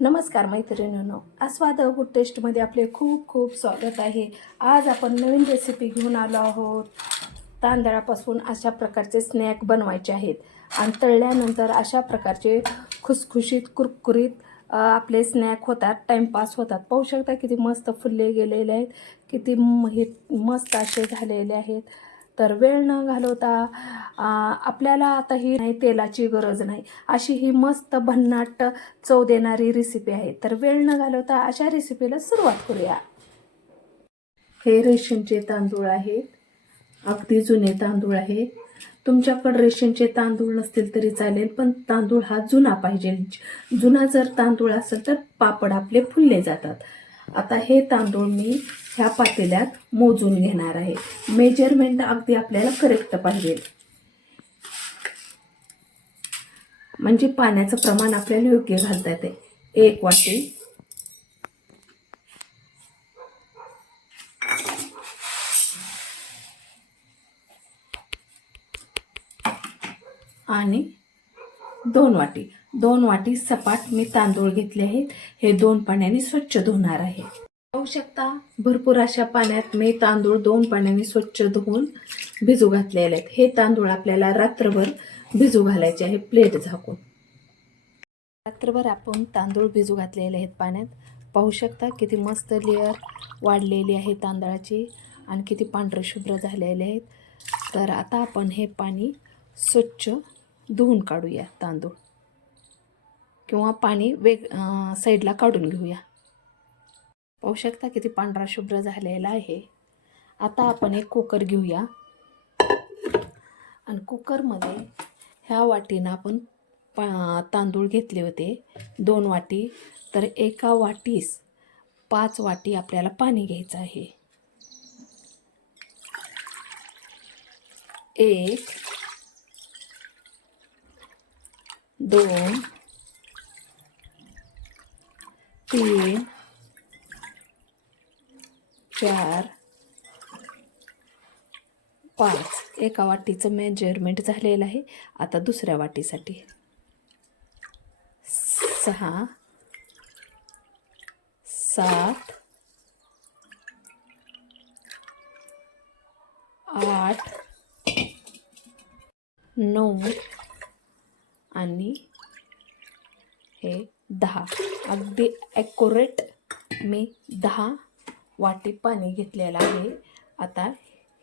नमस्कार मैत्रिणींनो. आस्वाद गुड टेस्टमध्ये आपले खूप खूप स्वागत आहे. आज आपण नवीन रेसिपी घेऊन आलो आहोत. तांदळापासून अशा प्रकारचे स्नॅक बनवायचे आहेत. आणि तळल्यानंतर अशा प्रकारचे खुसखुशीत कुरकुरीत आपले स्नॅक होतात. टाईमपास होतात. पाहू शकता किती मस्त फुलले गेलेले आहेत. किती हे मस्त असे झालेले आहेत. तर वेळ न घालवता आपल्याला आता ही नाही तेलाची गरज नाही. अशी ही मस्त भन्नाट चव देणारी रेसिपी आहे. तर वेळ न घालवता अशा रेसिपीला सुरुवात करूया. हे रेशनचे तांदूळ आहेत. अगदी जुने तांदूळ आहेत. तुमच्याकडे रेशनचे तांदूळ नसतील तरी चालेल पण तांदूळ हा जुना पाहिजे. जुना जर तांदूळ असेल तर पापड आपले फुलले जातात. आता हे तांदूळ मी ह्या पातेल्यात मोजून घेणार आहे. मेजरमेंट अगदी आपल्याला करेक्ट पाहिजे. म्हणजे पाण्याचं प्रमाण आपल्याला योग्य घालता येते. एक वाटी. आणि दोन वाटी. दोन वाटी सपाट मी तांदूळ घेतले आहेत. हे दोन पाण्याने स्वच्छ धुणार आहे. पाहू शकता भरपूर अशा पाण्यात मी तांदूळ दोन पाण्याने स्वच्छ धुवून भिजू घातलेले आहेत. हे तांदूळ आपल्याला रात्रभर भिजू घालायचे आहे प्लेट झाकून. रात्रभर आपण तांदूळ भिजू घातलेले आहेत पाण्यात. पाहू शकता किती मस्त लेअर वाढलेली आहे तांदळाची आणि किती पांढरे शुभ्र झालेले आहेत. तर आता आपण हे पाणी स्वच्छ धुवून काढूया तांदूळ. किंवा पाणी वेग साईडला काढून घेऊया. पाहू शकता किती पांढरा शुभ्र झालेला आहे. आता आपण एक कुकर घेऊया. आणि कुकरमध्ये ह्या वाटीनं आपण पा तांदूळ घेतले होते. दोन वाटी. तर एका वाटीस पाच वाटी आपल्याला पाणी घ्यायचं आहे. एक दोन तीन चार. पाच. एका वाटीचं मेजरमेंट झालेलं आहे. आता दुसऱ्या वाटीसाठी. सहा. सात. आठ. नऊ. आणि हे दहा. अगदी ॲक्युरेट मी दहा वाटी पाणी घेतलेलं आहे. आता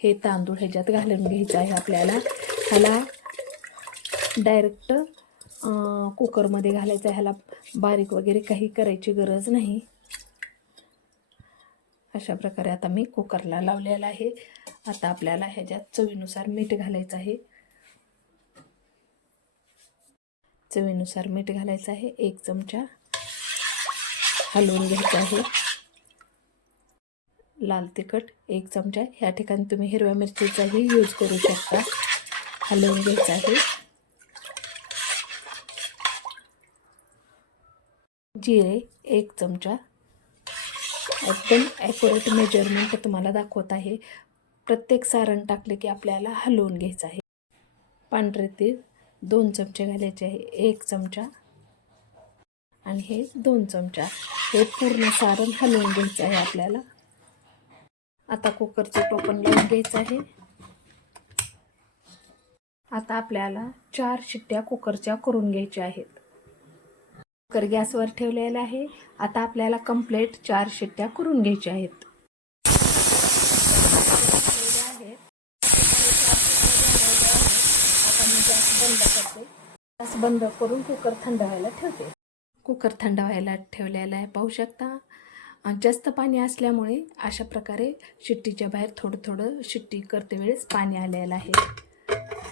हे तांदूळ ह्याच्यात घालून घ्यायचं आहे आपल्याला. ह्याला डायरेक्ट कुकरमध्ये घालायचं आहे. ह्याला बारीक वगैरे काही करायची गरज नाही. अशा प्रकारे आता मी कुकरला लावलेला आहे. आता आपल्याला ह्याच्यात चवीनुसार मीठ घालायचं आहे. चवीनुसार मीठ घालायचं आहे. एक चमचा हलवून घ्यायचं आहे. लाल तिखट एक चमचा. ह्या ठिकाणी तुम्ही हिरव्या मिरचीचाही यूज करू शकता. हलवून घ्यायचं आहे. जिरे एक चमचा. एकदम ॲक्युरेट मेजरमेंट तुम्हाला दाखवत आहे. प्रत्येक सारण टाकले की आपल्याला हलवून घ्यायचं आहे. पांढरे तीळ दोन चमचे घालायचे आहे. एक चमचा. आणि हे दोन चमचा. हे पूर्ण सारण हलवून घ्यायचं आहे आपल्याला. आता कुकरचे टोपण लावून घ्यायचं आहे. आता आपल्याला चार शिट्ट्या कुकरच्या करून घ्यायच्या आहेत. कुकर गॅसवर ठेवलेला आहे. आता आपल्याला कंप्लेट चार शिट्ट्या करून घ्यायच्या आहेत. गॅस बंद करून कुकर थंड व्हायला ठेवते. कुकर थंड व्हायला ठेवलेला आहे पाहू शकता. जास्त पाणी असल्यामुळे अशा प्रकारे शिट्टीच्या बाहेर थोडं थोडं शिट्टी करते वेळेस पाणी आलेलं आहे.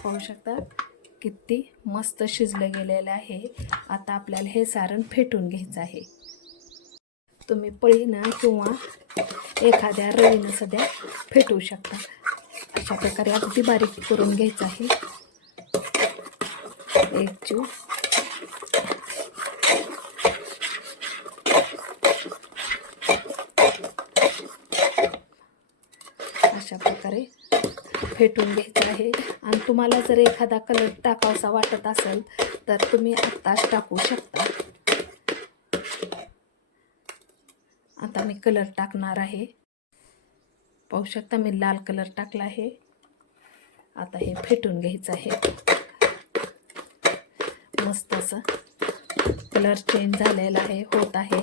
पाहू शकता किती मस्त शिजलं गेलेलं आहे. आता आपल्याला हे सारण फेटून घ्यायचं आहे. तुम्ही पळीनं किंवा एखाद्या रवीनं सध्या फेटू शकता. अशा प्रकारे अगदी बारीक करून घ्यायचं आहे. एक जीव. अशा प्रकारे फेटून घ्यायचं आहे. आणि तुम्हाला जर एखादा कलर टाकावासा वाटत असेल तर तुम्ही आत्ताच टाकू शकता. आता मी कलर टाकणार आहे. पाहू शकता मी लाल कलर टाकला आहे. आता हे फेटून घ्यायचं आहे. मस्त असं कलर चेंज झालेला आहे होत आहे.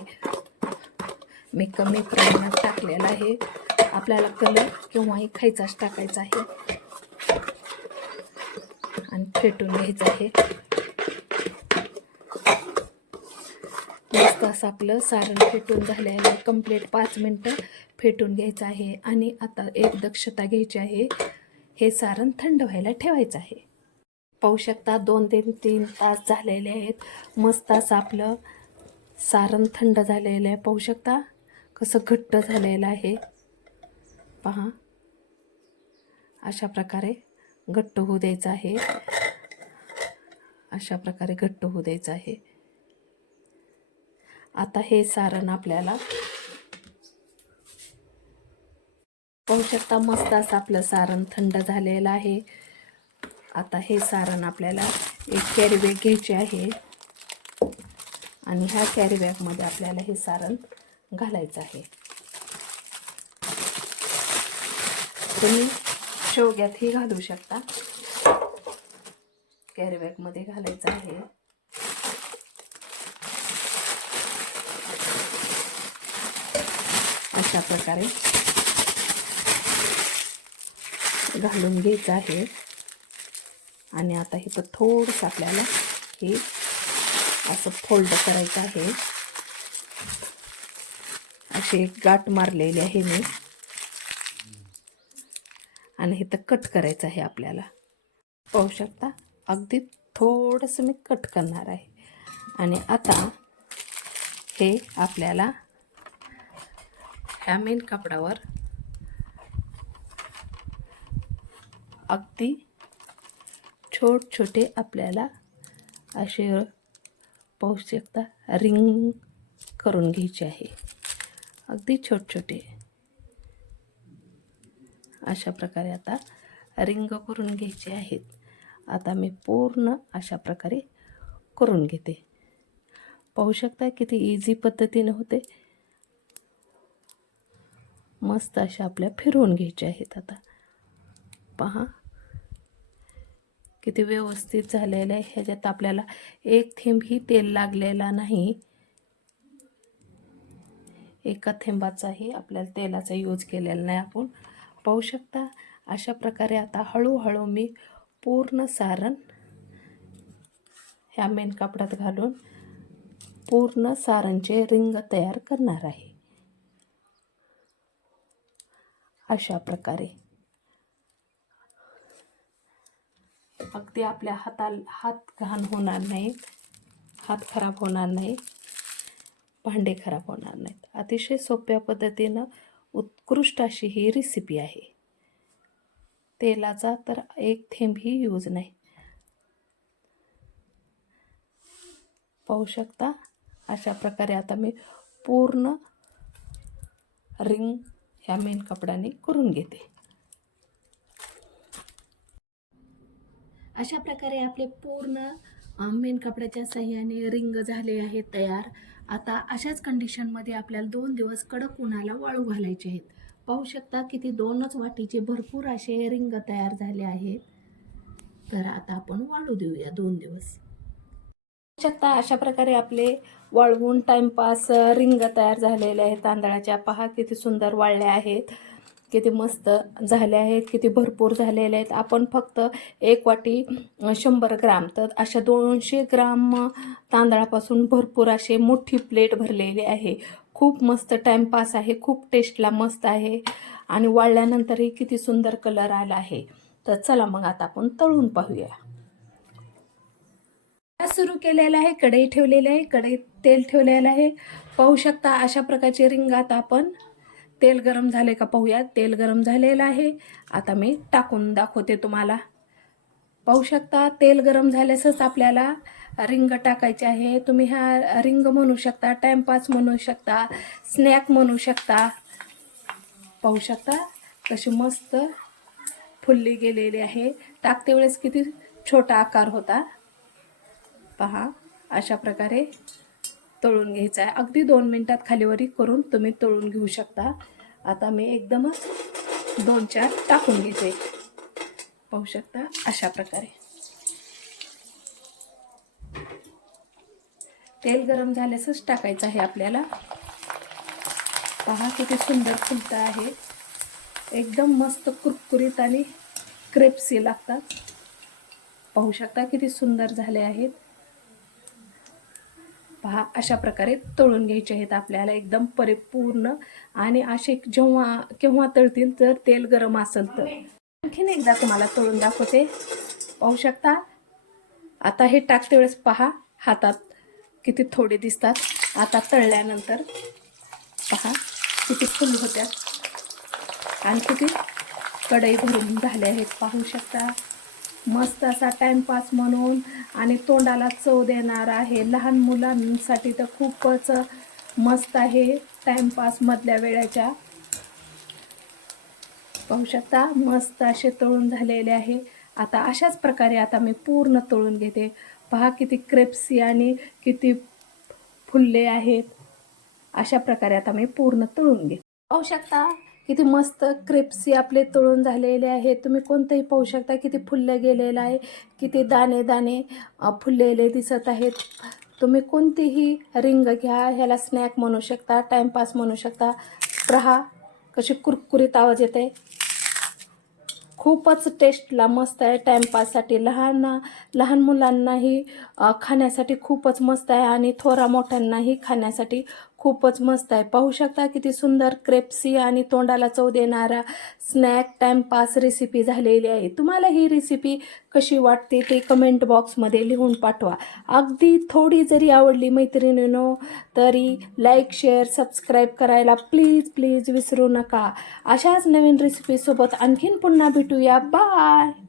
मी कमी प्रमाणात टाकलेला आहे. आपल्याला कलर केव्हाही खायचाच टाकायचा आहे. आणि फेटून घ्यायचं आहे. मस्त असं आपलं सारण फेटून झालेलं आहे कंप्लीट पाच मिनटं फेटून घ्यायचं आहे. आणि आता एक दक्षता घ्यायची आहे. हे सारण थंड व्हायला ठेवायचं आहे. पाहू शकता दोन ते तीन तास झालेले आहेत. मस्त असं आपलं सारण थंड झालेलं आहे. पाहू शकता कसं घट्ट झालेलं आहे. पहा. अशा प्रकारे घट्ट होऊ द्यायचं आहे. अशा प्रकारे घट्ट होऊ द्यायचं आहे. आता हे सारण आपल्याला पाहू शकता मस्त असं आपलं सारण थंड झालेलं आहे. आता हे सारण आपल्याला एक कॅरीबॅग घ्यायची आहे. आणि ह्या कॅरीबॅगमध्ये आपल्याला हे सारण घालायचं आहे. तुम्ही शेवग्यातही घालू शकता. कॅरीबॅगमध्ये घालायचं आहे. अशा प्रकारे घालून घ्यायचं आहे. आणि आता हे पण थोडंसं आपल्याला हे असं फोल्ड करायचं आहे. असे एक गाठ मारलेली आहे मी. आणि हे तर कट करायचं आहे आपल्याला. पाहू शकता अगदी थोडंसं मी कट करणार आहे. आणि आता हे आपल्याला ह्या मेन कापडावर अगदी छोट छोटे आपल्याला असे पाहू शकता रिंग करून घ्यायचे आहे. अगदी छोट छोटे अशा प्रकारे आता रिंग करून घ्यायचे आहेत. आता मी पूर्ण अशा प्रकारे करून घेते. पाहू शकता किती इझी पद्धतीने होते. मस्त अशा आपल्या फिरवून घ्यायच्या आहेत आता. पहा. किती व्यवस्थित झालेलं आहे. ह्याच्यात आपल्याला एक थेंबही तेल लागलेला नाही. एका थेंबाचाही आपल्याला तेलाचा यूज केलेला नाही आपण. पाहू शकता. अशा प्रकारे आता हळूहळू मी पूर्ण सारण ह्या मेन कापडात घालून पूर्ण सारणचे रिंग तयार करणार आहे. अशा प्रकारे. अगदी आपल्या हाता हात घाण होणार नाहीत. हात खराब होणार नाही भांडे खराब होणार नाहीत. अतिशय सोप्या पद्धतीनं उत्कृष्ट अशी ही रेसिपी आहे. तेलाचा तर एक थेंबही यूज नाही. पाहू शकता अशा प्रकारे आता मी पूर्ण रिंग ह्या मेन कपड्याने करून घेते. अशा प्रकारे आपले पूर्ण मेन कपड्याच्या सहाय्याने रिंग झाले आहेत तयार. आता अशाच कंडिशनमध्ये आपल्याला दोन दिवस कडक उन्हाला वाळू घालायचे आहेत. पाहू शकता किती दोनच वाटीचे भरपूर असे रिंग तयार झाले आहेत. तर आता आपण वाळू देऊया दोन दिवस. पाहू शकता अशा प्रकारे आपले वाळवून टाइमपास रिंग तयार झालेले आहेत. तांदळाच्या पहा किती सुंदर वाळले आहेत. किती मस्त झाले आहेत किती भरपूर झालेले आहेत. आपण फक्त एक वाटी शंभर ग्राम. तर अशा दोनशे ग्राम तांदळापासून भरपूर असे मोठी प्लेट भरलेली आहे. खूप मस्त टाइमपास आहे खूप टेस्टला मस्त आहे. आणि वाळल्यानंतरही किती सुंदर कलर आला आहे. तर चला मग आता आपण तळून पाहूया. सुरू केलेला आहे कढई ठेवलेली आहे कढईत तेल ठेवलेलं आहे. पाहू शकता अशा प्रकारचे रिंग आता आपण तेल गरम झाले का पाहूया तेल गरम झालेलं आहे. आता मी टाकून दाखवते तुम्हाला. पाहू शकता तेल गरम झाल्यासच आपल्याला रिंग टाकायचे आहे. तुम्ही ह्या रिंग म्हणू शकता टाइमपास म्हणू शकता स्नॅक म्हणू शकता. पाहू शकता कशी मस्त फुलली गेलेली आहे. टाकते वेळेस किती छोटा आकार होता. पहा अशा प्रकारे तळून घ्यायचा आहे. अगदी दोन मिनटात खालीवरी करून तुम्ही तळून घेऊ शकता. आता मी एकदमच दोन चार टाकून घेते. पाहू शकता अशा प्रकारे. तेल गरम झाल्यासच टाकायचं आहे आपल्याला. पहा किती सुंदर फुलतं आहे. एकदम मस्त कुरकुरीत आणि क्रेप्सी लागतात. पाहू शकता किती सुंदर झाले आहेत. पहा अशा प्रकारे तळून घ्यायचे आहेत आपल्याला एकदम परिपूर्ण. आणि असे जेव्हा केव्हा तळतील तर तेल गरम असेल तर. आणखीन एकदा तुम्हाला तळून दाखवते. पाहू शकता? आता हे टाकते वेळेस पहा हातात किती थोडे दिसतात. आता तळल्यानंतर पहा किती फुल होत्या आणि किती कढई भरून झाले आहेत. पाहू शकता? मस्त असा टाइमपास म्हणून आणि तोंडाला चव देणार आहे. लहान मुलांसाठी तर खूपच मस्त आहे टाइमपास मधल्या वेळेच्या. पाहू शकता मस्त असे तळून झालेले आहे. आता अशाच प्रकारे आता मी पूर्ण तळून घेते. पहा किती क्रेप्सी आणि किती फुलले आहेत. अशा प्रकारे आता मी पूर्ण तळून घेते. पाहू शकता किती मस्त क्रिप्सी आपले तळून झालेले आहेत. तुम्ही कोणतंही पाहू शकता किती फुललं गेलेलं आहे. किती दाणे दाणे फुललेले दिसत आहेत. तुम्ही कोणतीही रिंग घ्या ह्याला स्नॅक म्हणू शकता टाइमपास म्हणू शकता. रहा कशी कुरकुरीत आवाज येते खूपच टेस्टला मस्त आहे टाईमपाससाठी लहान लहान मुलांनाही खाण्यासाठी खूपच मस्त आहे आणि थोरा मोठ्यांनाही खाण्यासाठी खूपच मस्त आहे. पाहू शकता किती सुंदर क्रेप्सी आणि तोंडाला चव देणारा स्नॅक टाईमपास रेसिपी झालेली आहे. तुम्हाला ही रेसिपी कशी वाटते ते कमेंट बॉक्समध्ये लिहून पाठवा. अगदी थोडी जरी आवडली मैत्रिणीनो तरी लाईक शेअर सबस्क्राईब करायला प्लीज प्लीज विसरू नका. अशाच नवीन रेसिपीसोबत आणखीन पुन्हा भेटूया. बाय